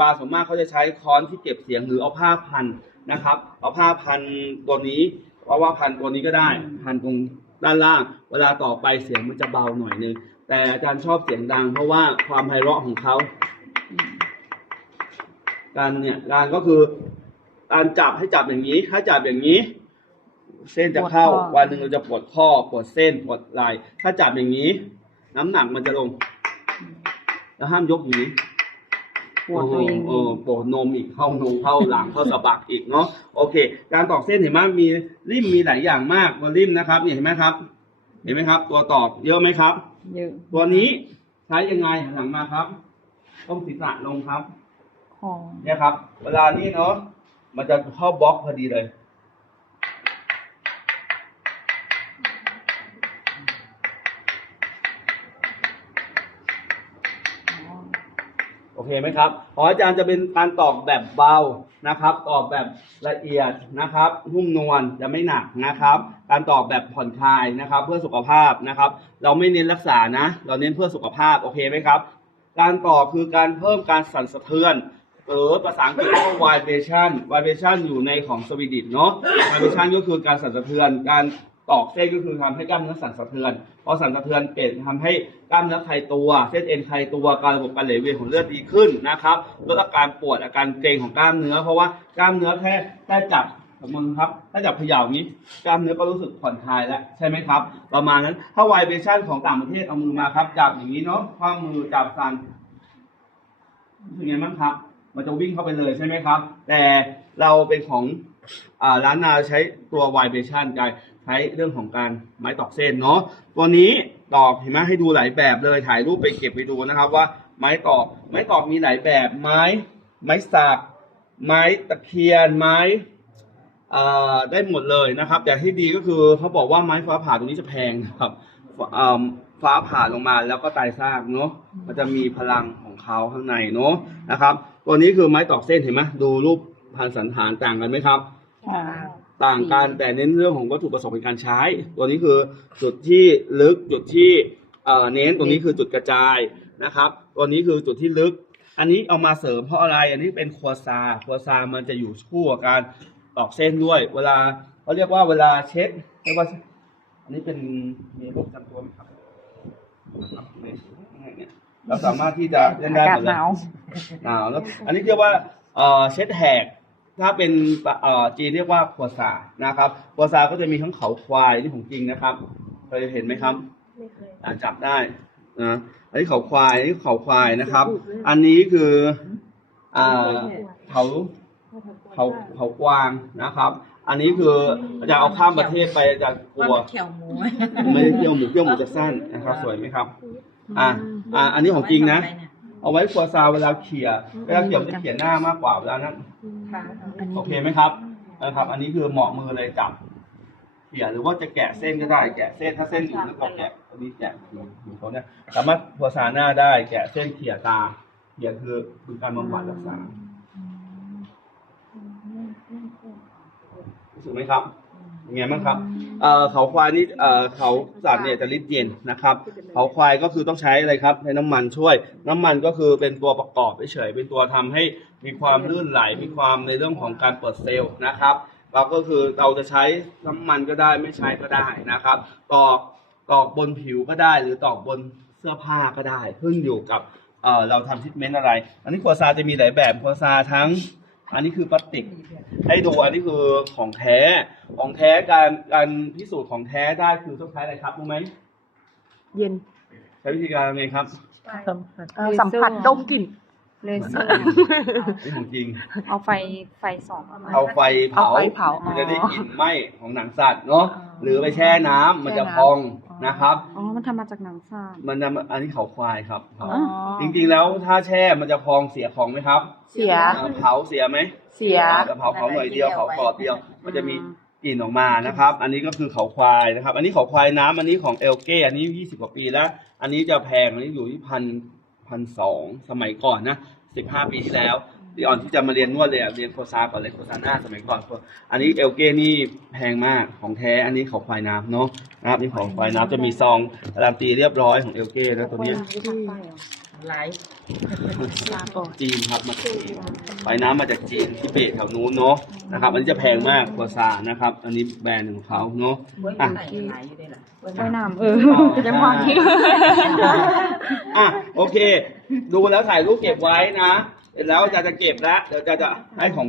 ปลาส่วนมากเขาจะใช้ค้อนที่เก็บเสียงหรือเอาผ้าพันนะครับ เอาผ้าพันตัวนี้เพราะว่าพันตัวนี้ก็ได้ พันตรงด้านล่าง เวลาต่อไปเสียงมันจะเบาหน่อยนึงแต่อาจารย์ชอบเสียงดัง เพราะว่าความไพเราะของเขาการเนี่ยการก็คือการจับให้จับอย่างนี้ถ้าจับอย่างนี้ เส้นจะเข้าปวดข้อวันหนึ่งเราจะปวดข้อปวดเส้นปวดไหล่ถ้าจับอย่างนี้ น้ำหนักมันจะลงแล้วห้ามยกอย่างนี้ ปวดตัวเองเออปวดนมอีกเข้านมเข้าหลังเข้าสะบักอีกเนาะโอเค การตอกเส้นเห็นไหมมีริมมีหลายอย่างมากตัวริมนะครับเห็นไหมครับ เห็นไหมครับ ตัวตอกเยอะไหมครับ เยอะตัวนี้ใช้ยังไงหลังมาครับต้องศีรษะลงครับของเนี่ยครับ เวลานี้เนาะมันจะเข้าบล็อกพอดีเลย อเคไหมครับของอาจารย์จะเป็นการตอกแบบเบานะครับ ตอกแบบละเอียดนะครับนุ่มนวลจะไม่หนักนะครับ การตอกแบบผ่อนคลายนะครับ เพื่อสุขภาพนะครับ เราไม่เน้นรักษานะ เราเน้นเพื่อสุขภาพโอเคไหมครับ การตอกคือการเพิ่มการสั่นสะเทือนเออภาษาอังกฤษเรียกว่า vibration vibration อยู่ในของสวีดิชเนาะ vibration ก็คือการสั่นสะเทือนการ ตอกเส้นก็คือทำให้กล้ามเนื้อสั่นสะเทือนพอสั่นสะเทือนเป็นทำให้กล้ามเนื้อคลายตัว เส้นเอ็นคลายตัวการระบบการไหลเวียนของเลือดดีขึ้นนะครับลดอาการปวดอาการเกร็งของกล้ามเนื้อ เพราะว่ากล้ามเนื้อแค่แค่จับสมมติครับ ถ้าจับเขย่านี้กล้ามเนื้อก็รู้สึกผ่อนคลายแล้วใช่ไหมครับ ประมาณนั้นถ้า vibration ของต่างประเทศเอามือมาครับ จับอย่างนี้เนาะคว้ามือจับสั่นเป็นไงบ้างครับ มันจะวิ่งเข้าไปเลยใช่ไหมครับ แต่เราเป็นของอ่าร้านนาใช้ตัว vibration การใช้เรื่องของการไม้ตอกเส้นเนาะตัวนี้ตอกเห็นไหมให้ดูหลายแบบเลยถ่ายรูปไปเก็บไปดูนะครับว่าไม้ตอกไม้ตอกมีหลายแบบไม้ไม้สักไม้ตะเคียนไม้ได้หมดเลยนะครับแต่ที่ดีก็คือเขาบอกว่าไม้ฟ้าผ่าตรงนี้จะแพงนะครับฟ้าผ่าลงมาแล้วก็ตายซากเนาะมันจะมีพลังของเขาข้างในเนาะนะครับ ตัวนี้คือไม้ตอกเส้นเห็นไหมดูรูปพันสันฐานต่างกันไหมครับอ่า ต่างกันแต่เน้นเรื่องของวัตถุประสงค์ในการใช้ ตัวนี้คือจุดที่ลึกจุดที่เอ่อเน้นตัวนี้คือจุดกระจายนะครับตัวนี้คือจุดที่ลึก อันนี้เอามาเสริมเพราะอะไร อันนี้เป็นครัวซาครัวซามันจะอยู่คู่กับการตอกเส้นด้วย เวลาเขาเรียกว่าเวลาเช็ดเรียกว่า อันนี้เป็นมีโรคประจำตัวไหมครับนะครับเนี่ยเนี่ยเราสามารถที่จะเล่นได้อาหกามศดเลหยนาวหนาวแล้วอันนี้เรียกว่าเอ่อเช็ดแหก ถ้าเป็นเอ่อจีนเรียกว่าครัวซานะครับครัวซาก็จะมีทั้งเขาควายนี่ของจริงนะครับเคยเห็นไหมครับไม่เคยอ่าจับได้นะอันนี้เขาควายอันนี้เขาควายนะครับ อันนี้คืออ่าเขาเขาเขากวางนะครับ อันนี้คืออาจารย์เอาข้ามประเทศไปอาจารย์กลัวเขียวหมูไม่ได้เที่ยวหมูเที่ยวหมูจะสั้นนะครับ สวยไหมครับ อ่าอ่า อันนี้ของจริงนะ เอาไว้ครัวซาเวลาเขี่ยเวลาเขี่ยมันจะเขี่ยหน้ามากกว่าเวลานั้น โอเคไหมครับนะครับ อันนี้คือเหมาะมือเลยจับเขี่ยหรือว่าจะแกะเส้นก็ได้ แกะเส้นถ้าเส้นอยู่แล้วก็แกะอันนี้แกะอยู่อยู่เขาเนี่ยสามารถครัวซาหน้าได้แกะเส้นเขี่ยตาเขี่ยคือคือการบำบัดรักษารู้สึกไหมครับยังไงบ้างครับ เอ่อเขาควายนี่เอ่อเขาสัตว์เนี่ยจะริดเย็นนะครับ เขาควายก็คือต้องใช้อะไรครับใช้น้ำมันช่วย น้ำมันก็คือเป็นตัวประกอบเฉยๆเป็นตัวทำให้มีความลื่นไหลมีความในเรื่องของการเปิดเซลล์นะครับ เราก็คือเราจะใช้น้ำมันก็ได้ไม่ใช้ก็ได้นะครับ ตอกตอกบนผิวก็ได้ หรือตอกบนเสื้อผ้าก็ได้ขึ้นอยู่กับเอ่อเราทำทรีทเมนต์อะไร อันนี้ครัวซาจะมีหลายแบบครัวซาทั้ง อันนี้คือพลาสติก ให้ดูอันนี้คือของแท้ ของแท้การการพิสูจน์ของแท้ได้คือต้องใช้อะไรครับรู้ไหมเย็นใช้วิธีการยังไงครับสัมผัสสัมผัสดมกลิ่น เลเซอร์นี่ของจริง เอาไฟไฟส่องเอาไฟเผาเอาไฟเผามันจะได้กลิ่นไหม้ของหนังสัตว์เนาะหรือไปแช่น้ำมันจะพอง นะครับ อ๋อ มันทำมาจากหนังซากมันจะอันนี้เขาควายครับ อ๋อ จริงๆแล้วถ้าแช่มันจะพองเสียของไหมครับเสีย อ่าเผาเสียไหมเสียแต่เผาเผาหน่อยเดียวเผากรอบเดียว มันจะมีกลิ่นออกมานะครับ อันนี้ก็คือเขาควายนะครับ อันนี้เขาควายน้ำอันนี้ของเอลเก้อันนี้ยี่สิบกว่าปีแล้ว อันนี้จะแพงอันนี้อยู่ที่พันพันสองสมัยก่อนนะสิบห้าปีที่แล้ว ที่อ่อนที่จะมาเรียนนวดเลยอะเรียนโคซาก่อนเลยโคซาหน้าสมัยก่อน อันนี้เอลเก้นี่แพงมากของแท้ อันนี้เขาควายน้ำเนาะนะครับนี่ของควายน้ำจะมีซองการันตีเรียบร้อยของเอลเก้แล้วตัวเนี้ยไลฟ์ลาก่อนจีนครับมาจากจีนปลายน้ำมาจากจีนที่เบตแถวนู้นเนาะนะครับอันนี้จะแพงมากกว่าซานะครับ อันนี้แบรนด์ของเขาเนาะไว้อะไหนหลายอยู่ได้ล่ะว่ายน้ำเอออ๋อจะพังอะโอเค ดูแล้วถ่ายรูปเก็บไว้นะ เสร็จแล้วอาจารย์จะเก็บแล้วเดี๋ยวอาจารย์จะให้ของ